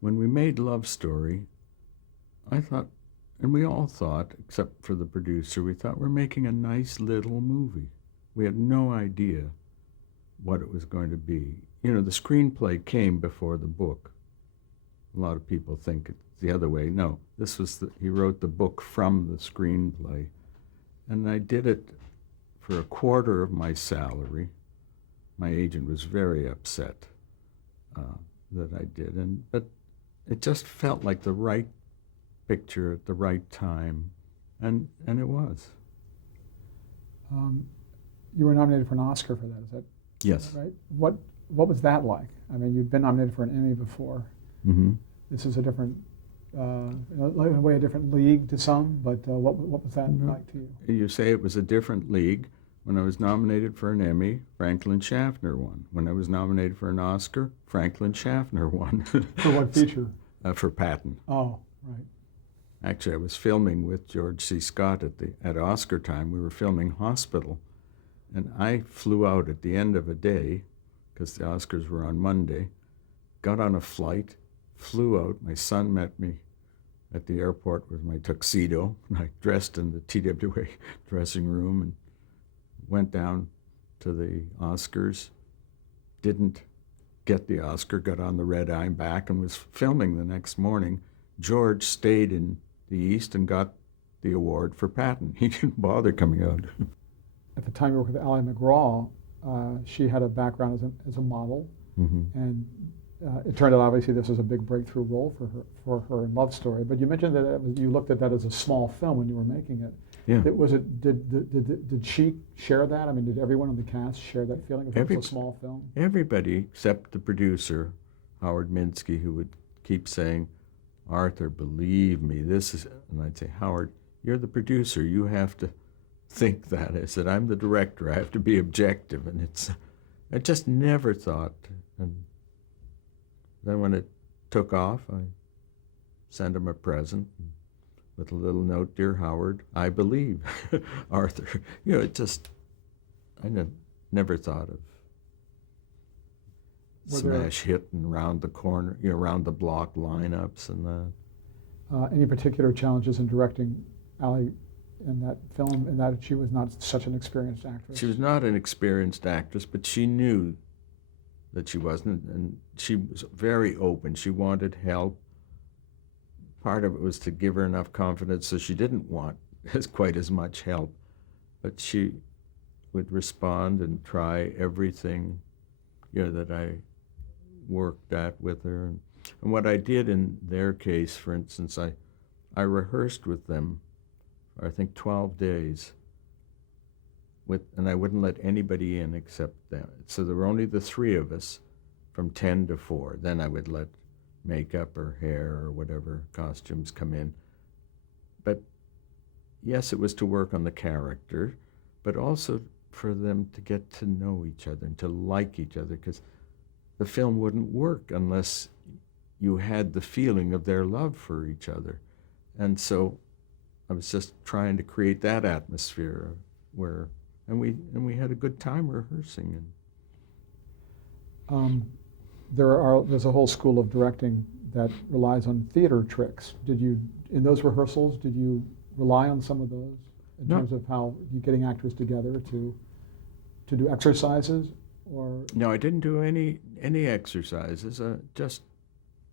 When we made Love Story, I thought, and we all thought, except for the producer, we thought we're making a nice little movie. We had no idea what it was going to be. You know, the screenplay came before the book. A lot of people think it's the other way. No, he wrote the book from the screenplay. And I did it for a quarter of my salary. My agent was very upset that I did, but it just felt like the right picture at the right time, and it was. You were nominated for an Oscar for that. Is that Yes. right? What was that like? I mean, you've been nominated for an Emmy before. Mm-hmm. This is a different, in a way, a different league to some. But what was that like to you? You say it was a different league. When I was nominated for an Emmy, Franklin Schaffner won. When I was nominated for an Oscar, Franklin Schaffner won. For what feature? For Patton. Oh, right. Actually, I was filming with George C. Scott at Oscar time. We were filming Hospital, and I flew out at the end of a day, because the Oscars were on Monday, got on a flight, flew out. My son met me at the airport with my tuxedo, and I dressed in the TWA dressing room and went down to the Oscars, didn't get the Oscar, got on the red eye back, and was filming the next morning. George stayed in the East and got the award for Patton. He didn't bother coming out. At the time you worked with Ally McGraw, she had a background as a model, Mm-hmm. and it turned out obviously this was a big breakthrough role for her in Love Story. But you mentioned that you looked at that as a small film when you were making it. Yeah. Did she share that? I mean, did everyone in the cast share that feeling? If it was a small film. Everybody except the producer, Howard Minsky, who would keep saying, "Arthur, believe me, this is," and I'd say, "Howard, you're the producer. You have to think that." I said, "I'm the director. I have to be objective." And I just never thought. And then when it took off, I sent him a present with a little note, "Dear Howard, I believe Arthur." You know, I never thought of smash hit and round the corner, you know, round the block lineups and that. Any particular challenges in directing Ally in that film, in that she was not such an experienced actress? She was not an experienced actress, but she knew that she wasn't, and she was very open. She wanted help. Part of it was to give her enough confidence so she didn't want quite as much help, but she would respond and try everything, you know, that I worked at with her. And what I did in their case, for instance, I rehearsed with them for I think 12 days, and I wouldn't let anybody in except them. So there were only the three of us from 10 to 4. Then I would let makeup or hair or whatever costumes come in. But yes, it was to work on the character, but also for them to get to know each other and to like each other, because the film wouldn't work unless you had the feeling of their love for each other. And so I was just trying to create that atmosphere and we had a good time rehearsing. There's a whole school of directing that relies on theater tricks. In those rehearsals, did you rely on some of those in terms of how you getting actors together to do exercises? Or no, I didn't do any exercises. Just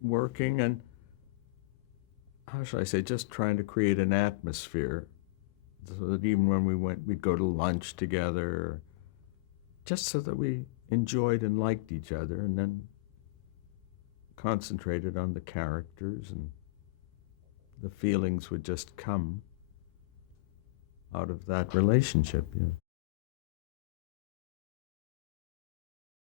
working and, how shall I say, just trying to create an atmosphere so that even when we'd go to lunch together, just so that we enjoyed and liked each other, and then concentrated on the characters, and the feelings would just come out of that relationship. You know.